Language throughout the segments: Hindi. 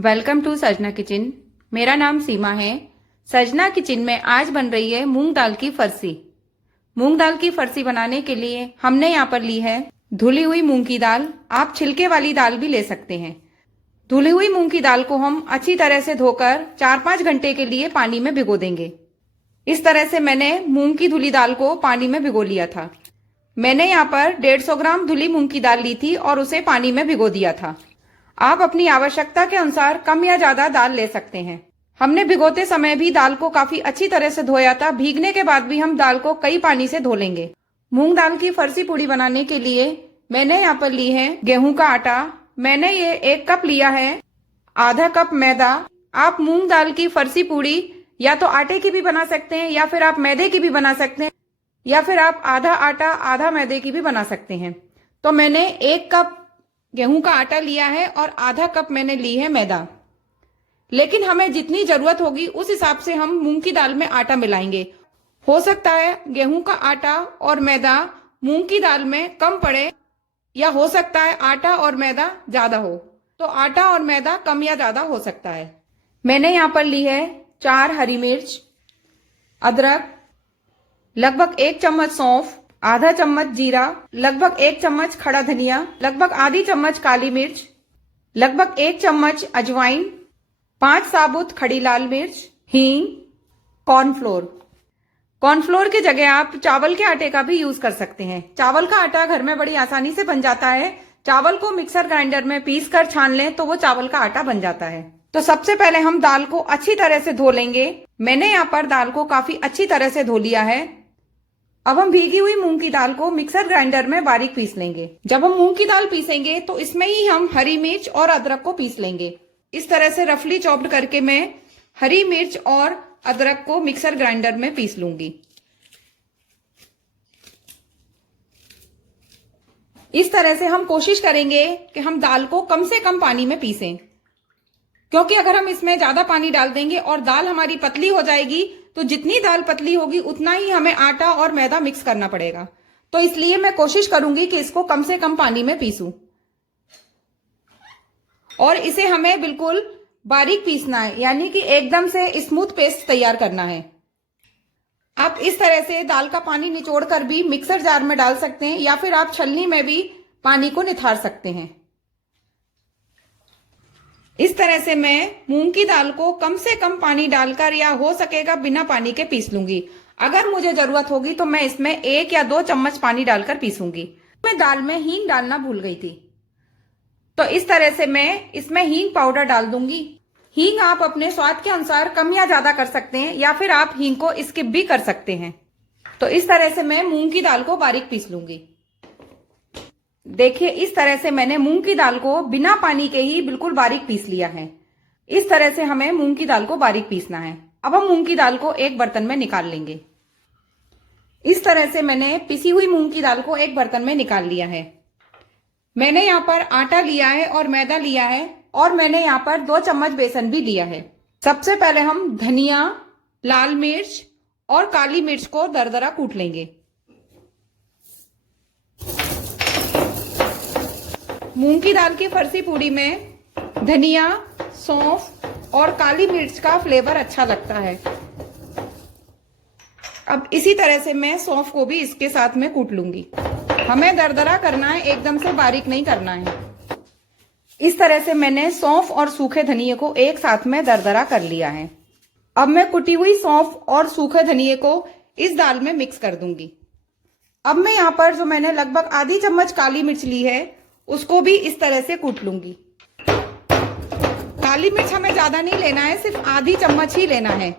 वेलकम टू सजना किचन। मेरा नाम सीमा है। सजना किचन में आज बन रही है मूंग दाल की फरसी। मूंग दाल की फरसी बनाने के लिए हमने यहाँ पर ली है धुली हुई मूंग की दाल। आप छिलके वाली दाल भी ले सकते हैं। धुली हुई मूंग की दाल को हम अच्छी तरह से धोकर 4-5 घंटे के लिए पानी में भिगो देंगे। इस तरह से मैंने मूंग की धुली दाल को पानी में भिगो लिया था। मैंने यहाँ पर 150 ग्राम धुली मूंग की दाल ली थी और उसे पानी में भिगो दिया था। आप अपनी आवश्यकता के अनुसार कम या ज्यादा दाल ले सकते हैं। हमने भिगोते समय भी दाल को काफी अच्छी तरह से धोया था। भीगने के बाद भी हम दाल को कई पानी से धो लेंगे। मूंग दाल की फरसी पूड़ी बनाने के लिए मैंने यहाँ पर ली है गेहूं का आटा। मैंने ये 1 कप लिया है। आधा कप मैदा। आप मूंग दाल की फरसी पूड़ी या तो आटे की भी बना सकते हैं या फिर आप मैदे की भी बना सकते हैं या फिर आप आधा आटा आधा मैदे की भी बना सकते हैं। तो मैंने 1 कप गेहूं का आटा लिया है और आधा कप मैंने ली है मैदा। लेकिन हमें जितनी जरूरत होगी उस हिसाब से हम मूंग की दाल में आटा मिलाएंगे। हो सकता है गेहूं का आटा और मैदा मूंग की दाल में कम पड़े या हो सकता है आटा और मैदा ज्यादा हो, तो आटा और मैदा कम या ज्यादा हो सकता है। मैंने यहाँ पर ली है 4 हरी मिर्च, अदरक, लगभग 1 चम्मच सौंफ, आधा चम्मच जीरा, लगभग 1 चम्मच खड़ा धनिया, लगभग आधी चम्मच काली मिर्च, लगभग 1 चम्मच अजवाइन, 5 साबुत खड़ी लाल मिर्च, हींग, कॉर्नफ्लोर। कॉर्नफ्लोर की जगह आप चावल के आटे का भी यूज कर सकते हैं। चावल का आटा घर में बड़ी आसानी से बन जाता है। चावल को मिक्सर ग्राइंडर में पीस कर छान लें तो वो चावल का आटा बन जाता है। तो सबसे पहले हम दाल को अच्छी तरह से धो लेंगे। मैंने यहाँ पर दाल को काफी अच्छी तरह से धो लिया है। अब हम भीगी हुई मूंग की दाल को मिक्सर ग्राइंडर में बारीक पीस लेंगे। जब हम मूंग की दाल पीसेंगे तो इसमें ही हम हरी मिर्च और अदरक को पीस लेंगे। इस तरह से रफली चॉप्ड करके मैं हरी मिर्च और अदरक को मिक्सर ग्राइंडर में पीस लूंगी। इस तरह से हम कोशिश करेंगे कि हम दाल को कम से कम पानी में पीसें, क्योंकि अगर हम इसमें ज्यादा पानी डाल देंगे और दाल हमारी पतली हो जाएगी तो जितनी दाल पतली होगी उतना ही हमें आटा और मैदा मिक्स करना पड़ेगा। तो इसलिए मैं कोशिश करूंगी कि इसको कम से कम पानी में पीसूं और इसे हमें बिल्कुल बारीक पीसना है, यानी कि एकदम से स्मूथ पेस्ट तैयार करना है। आप इस तरह से दाल का पानी निचोड़ कर भी मिक्सर जार में डाल सकते हैं या फिर आप छलनी में भी पानी को निथार सकते हैं। इस तरह से मैं मूंग की दाल को कम से कम पानी डालकर या हो सकेगा बिना पानी के पीस लूंगी। अगर मुझे जरूरत होगी तो मैं इसमें 1 या 2 चम्मच पानी डालकर पीसूंगी। मैं दाल में हींग डालना भूल गई थी, तो इस तरह से मैं इसमें हींग पाउडर डाल दूंगी। हींग आप अपने स्वाद के अनुसार कम या ज्यादा कर सकते हैं या फिर आप हींग को स्किप भी कर सकते हैं। तो इस तरह से मैं मूंग की दाल को बारीक पीस लूंगी। देखिए, इस तरह से मैंने मूंग की दाल को बिना पानी के ही बिल्कुल बारीक पीस लिया है। इस तरह से हमें मूंग की दाल को बारीक पीसना है। अब हम मूंग की दाल को एक बर्तन में निकाल लेंगे। इस तरह से मैंने पिसी हुई मूंग की दाल को एक बर्तन में निकाल लिया है। मैंने यहाँ पर आटा लिया है और मैदा लिया है और मैंने यहाँ पर 2 चम्मच बेसन भी लिया है। सबसे पहले हम धनिया, लाल मिर्च और काली मिर्च को दरदरा कूट लेंगे। मूंग की दाल की फरसी पूड़ी में धनिया, सौंफ और काली मिर्च का फ्लेवर अच्छा लगता है। अब इसी तरह से मैं सौंफ को भी इसके साथ में कूट लूंगी। हमें दरदरा करना है, एकदम से बारीक नहीं करना है। इस तरह से मैंने सौंफ और सूखे धनिये को एक साथ में दरदरा कर लिया है। अब मैं कुटी हुई सौंफ और सूखे धनिये को इस दाल में मिक्स कर दूंगी। अब मैं यहाँ पर जो मैंने लगभग आधी चम्मच काली मिर्च ली है उसको भी इस तरह से कूट लूंगी। काली मिर्च हमें ज्यादा नहीं लेना है, सिर्फ आधी चम्मच ही लेना है।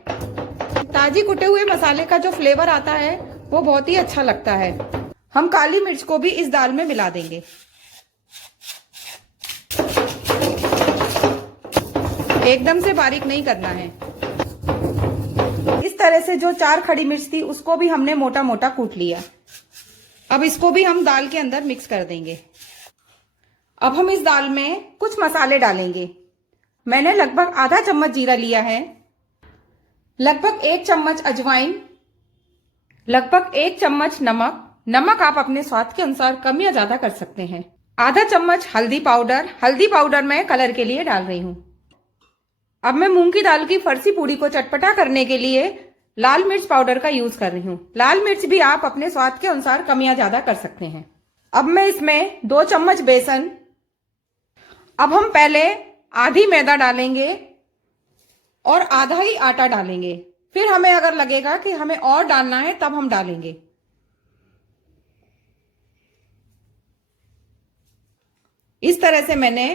ताजी कुटे हुए मसाले का जो फ्लेवर आता है वो बहुत ही अच्छा लगता है। हम काली मिर्च को भी इस दाल में मिला देंगे। एकदम से बारीक नहीं करना है। इस तरह से जो 4 खड़ी मिर्च थी उसको भी हमने मोटा मोटा कूट लिया। अब इसको भी हम दाल के अंदर मिक्स कर देंगे। अब हम इस दाल में कुछ मसाले डालेंगे। मैंने लगभग आधा चम्मच जीरा लिया है, लगभग 1 चम्मच अजवाइन, लगभग 1 चम्मच नमक। नमक आप अपने स्वाद के अनुसार कम या ज्यादा कर सकते हैं। आधा चम्मच हल्दी पाउडर। हल्दी पाउडर मैं कलर के लिए डाल रही हूँ। अब मैं मूंग की दाल की फरसी पूड़ी को चटपटा करने के लिए लाल मिर्च पाउडर का यूज कर रही हूँ। लाल मिर्च भी आप अपने स्वाद के अनुसार कम या ज्यादा कर सकते हैं। अब मैं इसमें 2 चम्मच बेसन, अब हम पहले आधी मैदा डालेंगे और आधा ही आटा डालेंगे। फिर हमें अगर लगेगा कि हमें और डालना है तब हम डालेंगे। इस तरह से मैंने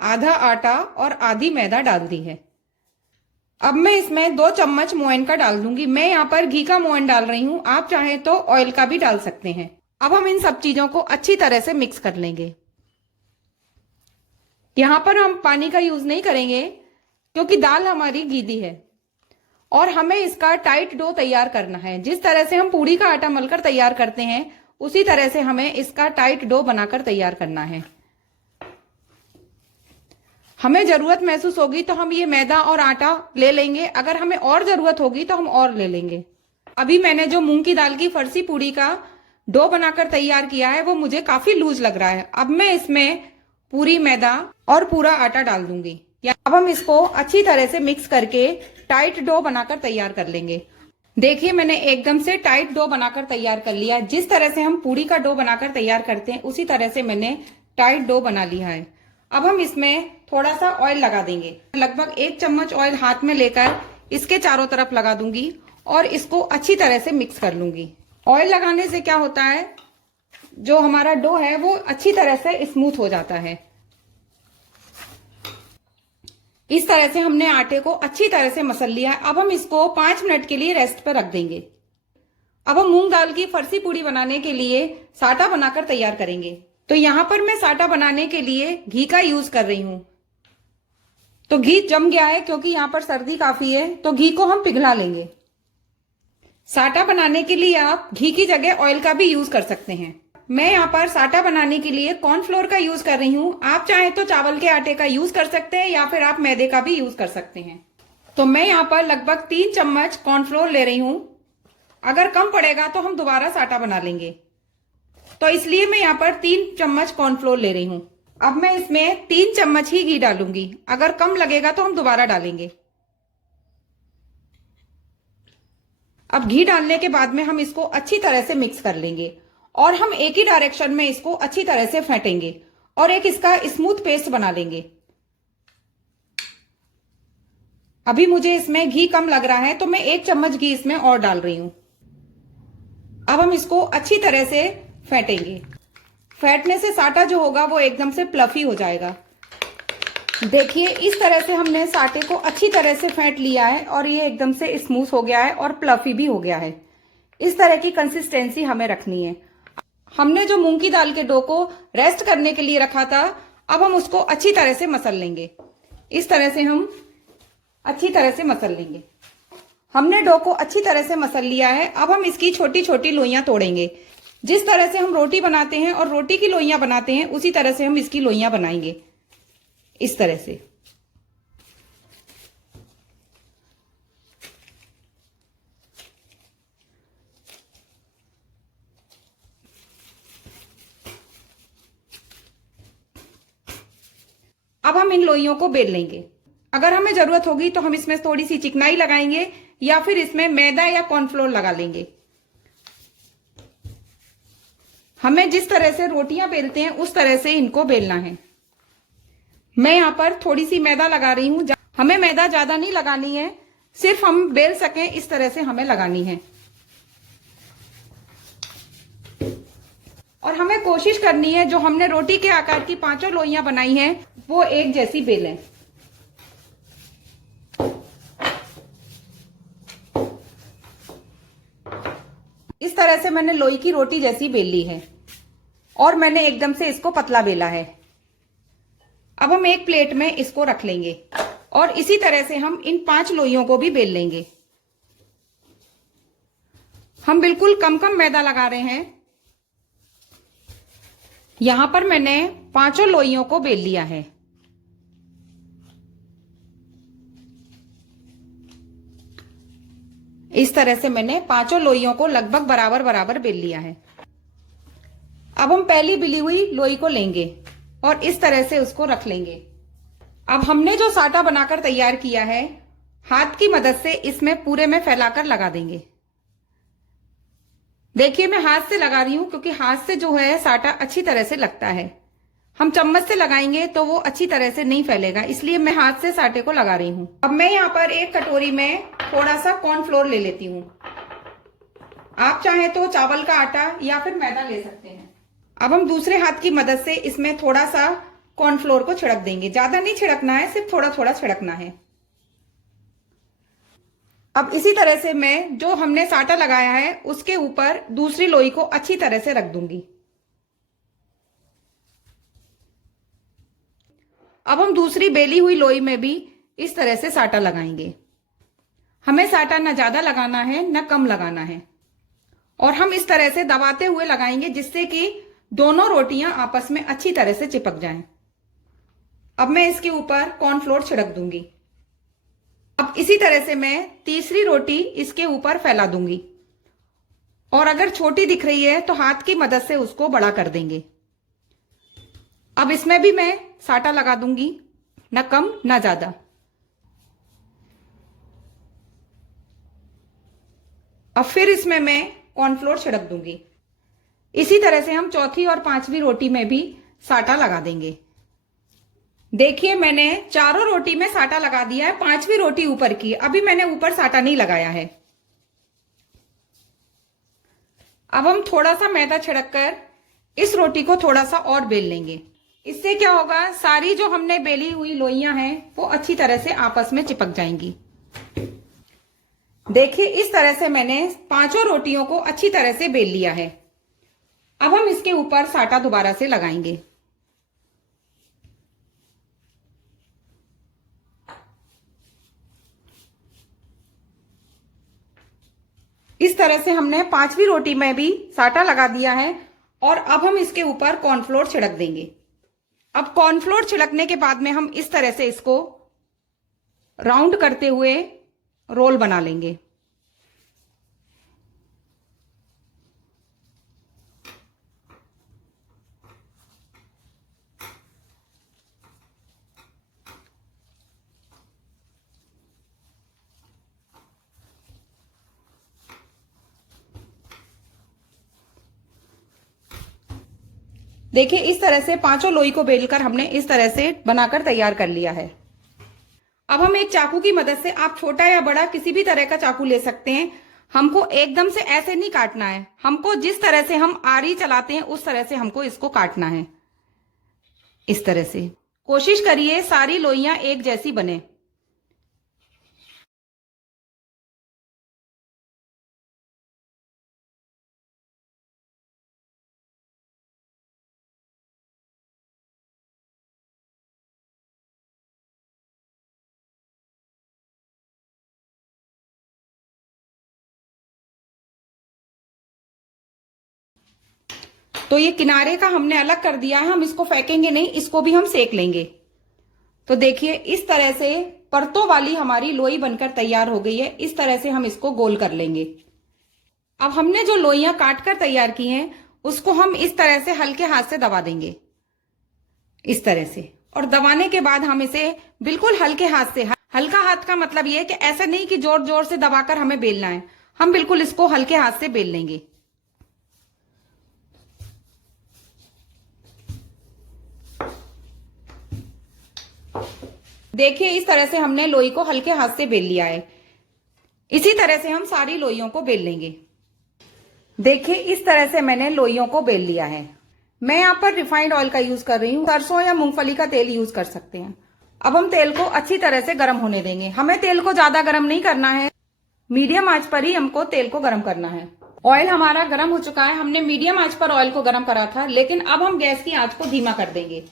आधा आटा और आधी मैदा डाल दी है। अब मैं इसमें 2 चम्मच मोयन का डाल दूंगी। मैं यहाँ पर घी का मोयन डाल रही हूं, आप चाहें तो ऑयल का भी डाल सकते हैं। अब हम इन सब चीजों को अच्छी तरह से मिक्स कर लेंगे। यहां पर हम पानी का यूज नहीं करेंगे क्योंकि दाल हमारी गीली है और हमें इसका टाइट डो तैयार करना है। जिस तरह से हम पूड़ी का आटा मलकर तैयार करते हैं उसी तरह से हमें इसका टाइट डो बनाकर तैयार करना है। हमें जरूरत महसूस होगी तो हम ये मैदा और आटा ले लेंगे, अगर हमें और जरूरत होगी तो हम और ले लेंगे। अभी मैंने जो मूंग की दाल की फरसी पूड़ी का डो बनाकर तैयार किया है वो मुझे काफी लूज लग रहा है। अब मैं इसमें पूरी मैदा और पूरा आटा डाल दूंगी। अब हम इसको अच्छी तरह से मिक्स करके टाइट डो बनाकर तैयार कर लेंगे। देखिए मैंने एकदम से टाइट डो बनाकर तैयार कर लिया। जिस तरह से हम पूड़ी का डो बनाकर तैयार करते हैं उसी तरह से मैंने टाइट डो बना लिया है। अब हम इसमें थोड़ा सा ऑयल लगा देंगे। लगभग 1 चम्मच ऑयल हाथ में लेकर इसके चारों तरफ लगा दूंगी और इसको अच्छी तरह से मिक्स कर लूंगी। ऑयल लगाने से क्या होता है, जो हमारा डो है वो अच्छी तरह से स्मूथ हो जाता है। इस तरह से हमने आटे को अच्छी तरह से मसल लिया है। अब हम इसको 5 मिनट के लिए रेस्ट पर रख देंगे। अब हम मूंग दाल की फरसी पूड़ी बनाने के लिए साटा बनाकर तैयार करेंगे। तो यहां पर मैं साटा बनाने के लिए घी का यूज कर रही हूं। तो घी जम गया है क्योंकि यहां पर सर्दी काफी है, तो घी को हम पिघला लेंगे। साटा बनाने के लिए आप घी की जगह ऑयल का भी यूज कर सकते हैं। मैं यहाँ पर साटा बनाने के लिए कॉर्नफ्लोर का यूज कर रही हूँ। आप चाहें तो चावल के आटे का यूज कर सकते हैं या फिर आप मैदे का भी यूज कर सकते हैं। तो मैं यहाँ पर लगभग 3 चम्मच कॉर्नफ्लोर ले रही हूँ। अगर कम पड़ेगा तो हम दोबारा साटा बना लेंगे, तो इसलिए मैं यहाँ पर 3 चम्मच कॉर्नफ्लोर ले रही हूँ। अब मैं इसमें 3 चम्मच ही घी डालूंगी। अगर कम लगेगा तो हम दोबारा डालेंगे। अब घी डालने के बाद में हम इसको अच्छी तरह से मिक्स कर लेंगे और हम एक ही डायरेक्शन में इसको अच्छी तरह से फेंटेंगे और एक इसका स्मूथ पेस्ट बना लेंगे। अभी मुझे इसमें घी कम लग रहा है तो मैं 1 चम्मच घी इसमें और डाल रही हूं। अब हम इसको अच्छी तरह से फेंटेंगे। फेंटने से साटा जो होगा वो एकदम से प्लफी हो जाएगा। देखिए इस तरह से हमने साटे को अच्छी तरह से फेंट लिया है और ये एकदम से स्मूथ हो गया है और प्लफी भी हो गया है। इस तरह की कंसिस्टेंसी हमें रखनी है। हमने जो मूंग की दाल के डो को रेस्ट करने के लिए रखा था, अब हम उसको अच्छी तरह से मसल लेंगे। इस तरह से हम अच्छी तरह से मसल लेंगे। हमने डो को अच्छी तरह से मसल लिया है। अब हम इसकी छोटी छोटी लोइयां तोड़ेंगे। जिस तरह से हम रोटी बनाते हैं और रोटी की लोइयां बनाते हैं उसी तरह से हम इसकी लोइयां बनाएंगे। इस तरह से अब हम इन लोइयों को बेल लेंगे। अगर हमें जरूरत होगी तो हम इसमें थोड़ी सी चिकनाई लगाएंगे या फिर इसमें मैदा या कॉर्नफ्लोर लगा लेंगे। हमें जिस तरह से रोटियां बेलते हैं उस तरह से इनको बेलना है। मैं यहां पर थोड़ी सी मैदा लगा रही हूं। हमें मैदा ज्यादा नहीं लगानी है, सिर्फ हम बेल सकें इस तरह से हमें लगानी है। और हमें कोशिश करनी है जो हमने रोटी के आकार की 5 लोइयां बनाई हैं वो एक जैसी बेलें। इस तरह से मैंने लोई की रोटी जैसी बेल ली है और मैंने एकदम से इसको पतला बेला है। अब हम एक प्लेट में इसको रख लेंगे और इसी तरह से हम इन 5 लोइयों को भी बेल लेंगे। हम बिल्कुल कम कम मैदा लगा रहे हैं। यहां पर मैंने 5 लोइयों को बेल लिया है। इस तरह से मैंने 5 लोइयों को लगभग बराबर बराबर बेल लिया है। अब हम पहली बिली हुई लोई को लेंगे और इस तरह से उसको रख लेंगे। अब हमने जो साटा बनाकर तैयार किया है, हाथ की मदद से इसमें पूरे में फैलाकर लगा देंगे। देखिए मैं हाथ से लगा रही हूं क्योंकि हाथ से जो है साटा अच्छी तरह से लगता है। हम चम्मच से लगाएंगे तो वो अच्छी तरह से नहीं फैलेगा, इसलिए मैं हाथ से साटे को लगा रही हूं। अब मैं यहाँ पर एक कटोरी में थोड़ा सा कॉर्नफ्लोर ले लेती हूँ। आप चाहें तो चावल का आटा या फिर मैदा ले सकते हैं। अब हम दूसरे हाथ की मदद से इसमें थोड़ा सा कॉर्नफ्लोर को छिड़क देंगे। ज्यादा नहीं छिड़कना है, सिर्फ थोड़ा थोड़ा छिड़कना है। अब इसी तरह से मैं जो हमने साटा लगाया है उसके ऊपर दूसरी लोई को अच्छी तरह से रख दूंगी। अब हम दूसरी बेली हुई लोई में भी इस तरह से साटा लगाएंगे। हमें साटा न ज्यादा लगाना है न कम लगाना है, और हम इस तरह से दबाते हुए लगाएंगे जिससे कि दोनों रोटियां आपस में अच्छी तरह से चिपक जाएं। अब मैं इसके ऊपर कॉर्नफ्लोर छिड़क दूंगी। अब इसी तरह से मैं तीसरी रोटी इसके ऊपर फैला दूंगी, और अगर छोटी दिख रही है तो हाथ की मदद से उसको बड़ा कर देंगे। अब इसमें भी मैं साटा लगा दूंगी, न कम न ज्यादा। अब फिर इसमें मैं कॉर्नफ्लोर छिड़क दूंगी। इसी तरह से हम चौथी और पांचवी रोटी में भी साटा लगा देंगे। देखिए मैंने चारों रोटी में साटा लगा दिया है, पांचवी रोटी ऊपर की, अभी मैंने ऊपर साटा नहीं लगाया है। अब हम थोड़ा सा मैदा छिड़क कर इस रोटी को थोड़ा सा और बेल लेंगे। इससे क्या होगा, सारी जो हमने बेली हुई लोइयां हैं वो अच्छी तरह से आपस में चिपक जाएंगी। देखिए इस तरह से मैंने पांचों रोटियों को अच्छी तरह से बेल लिया है। अब हम इसके ऊपर साटा दोबारा से लगाएंगे। इस तरह से हमने पांचवी रोटी में भी साटा लगा दिया है, और अब हम इसके ऊपर कॉर्नफ्लोर छिड़क देंगे। अब कॉर्नफ्लोर छिड़कने के बाद में हम इस तरह से इसको राउंड करते हुए रोल बना लेंगे। देखिए इस तरह से पांचों लोई को बेलकर हमने इस तरह से बनाकर तैयार कर लिया है। अब हम एक चाकू की मदद से, आप छोटा या बड़ा किसी भी तरह का चाकू ले सकते हैं, हमको एकदम से ऐसे नहीं काटना है। हमको जिस तरह से हम आरी चलाते हैं उस तरह से हमको इसको काटना है। इस तरह से कोशिश करिए सारी लोइयां एक जैसी बने। तो ये किनारे का हमने अलग कर दिया है, हम इसको फेंकेंगे नहीं, इसको भी हम सेक लेंगे। तो देखिए इस तरह से परतों वाली हमारी लोई बनकर तैयार हो गई है। इस तरह से हम इसको गोल कर लेंगे। अब हमने जो लोइयां काट कर तैयार की हैं उसको हम इस तरह से हल्के हाथ से दबा देंगे, इस तरह से। और दबाने के बाद हम इसे बिल्कुल हल्के हाथ से, हल्का हाथ का मतलब ये है कि ऐसा नहीं कि जोर जोर से दबाकर हमें बेलना है, हम बिल्कुल इसको हल्के हाथ से बेल लेंगे। देखिए इस तरह से हमने लोई को हल्के हाथ से बेल लिया है। इसी तरह से हम सारी लोइयों को बेल लेंगे। देखिए इस तरह से मैंने लोइयों को बेल लिया है। मैं यहाँ पर रिफाइंड ऑयल का यूज कर रही हूँ, सरसों या मूंगफली का तेल यूज कर सकते हैं। अब हम तेल को अच्छी तरह से गर्म होने देंगे। हमें तेल को ज्यादा गर्म नहीं करना है, मीडियम आंच पर ही हमको तेल को गर्म करना है। ऑयल हमारा गर्म हो चुका है। हमने मीडियम आंच पर ऑयल को गर्म करा था, लेकिन अब हम गैस की आंच को धीमा कर देंगे,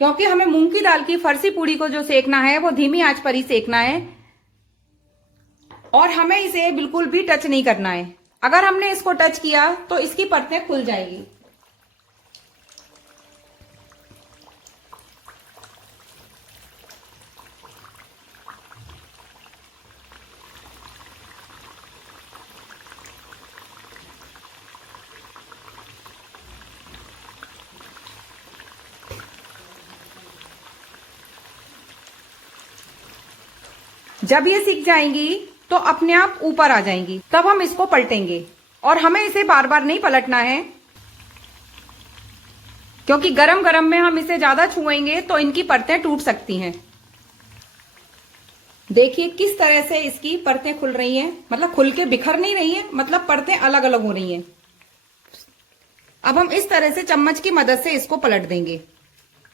क्योंकि हमें मूंग की दाल की फरसी पूड़ी को जो सेकना है वो धीमी आंच पर ही सेकना है, और हमें इसे बिल्कुल भी टच नहीं करना है। अगर हमने इसको टच किया तो इसकी परतें खुल जाएगी। जब ये सिक जाएंगी तो अपने आप ऊपर आ जाएंगी, तब हम इसको पलटेंगे। और हमें इसे बार बार नहीं पलटना है, क्योंकि गरम गरम में हम इसे ज्यादा छुएंगे तो इनकी परतें टूट सकती हैं। देखिए किस तरह से इसकी परतें खुल रही हैं, मतलब खुल के बिखर नहीं रही हैं, मतलब परतें अलग अलग हो रही हैं। अब हम इस तरह से चम्मच की मदद से इसको पलट देंगे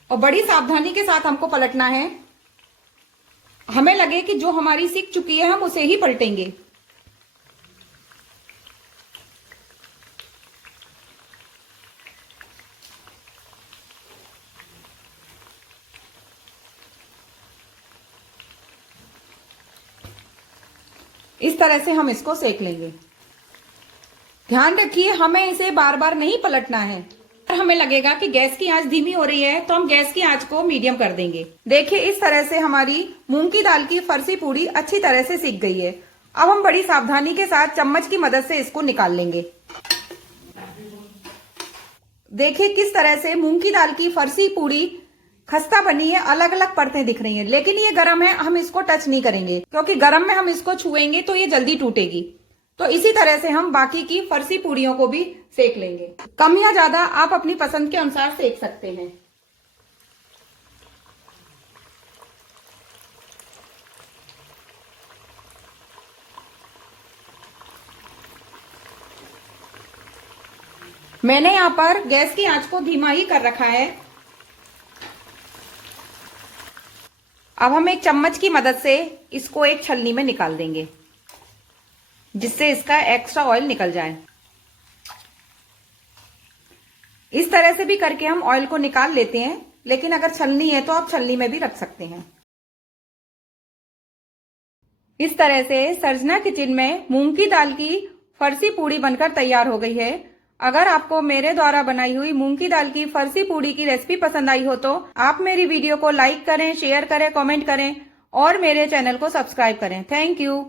और बड़ी सावधानी के साथ हमको पलटना है। हमें लगे कि जो हमारी सिक चुकी है हम उसे ही पलटेंगे। इस तरह से हम इसको सेक लेंगे। ध्यान रखिए हमें इसे बार बार नहीं पलटना है। और हमें लगेगा कि गैस की आंच धीमी हो रही है तो हम गैस की आंच को मीडियम कर देंगे। देखिए इस तरह से हमारी मूंग की दाल की फरसी पूड़ी अच्छी तरह से सिक गई है। अब हम बड़ी सावधानी के साथ चम्मच की मदद से इसको निकाल लेंगे। देखिए किस तरह से मूंग की दाल की फरसी पूड़ी खस्ता बनी है, अलग अलग परतें दिख रही हैं। लेकिन ये गर्म है, हम इसको टच नहीं करेंगे, क्योंकि गर्म में हम इसको छुएंगे तो ये जल्दी टूटेगी। तो इसी तरह से हम बाकी की फरसी पूड़ियों को भी सेक लेंगे। कम या ज्यादा आप अपनी पसंद के अनुसार सेक सकते हैं। मैंने यहाँ पर गैस की आंच को धीमा ही कर रखा है। अब हम एक चम्मच की मदद से इसको एक छलनी में निकाल देंगे, जिससे इसका एक्स्ट्रा ऑयल निकल जाए। इस तरह से भी करके हम ऑयल को निकाल लेते हैं, लेकिन अगर छलनी है तो आप छलनी में भी रख सकते हैं। इस तरह से सर्जना किचन में मूंग की दाल की फरसी पूड़ी बनकर तैयार हो गई है। अगर आपको मेरे द्वारा बनाई हुई मूंग की दाल की फरसी पूड़ी की रेसिपी पसंद आई हो तो आप मेरी वीडियो को लाइक करें, शेयर करें, कमेंट करें और मेरे चैनल को सब्सक्राइब करें। Thank you.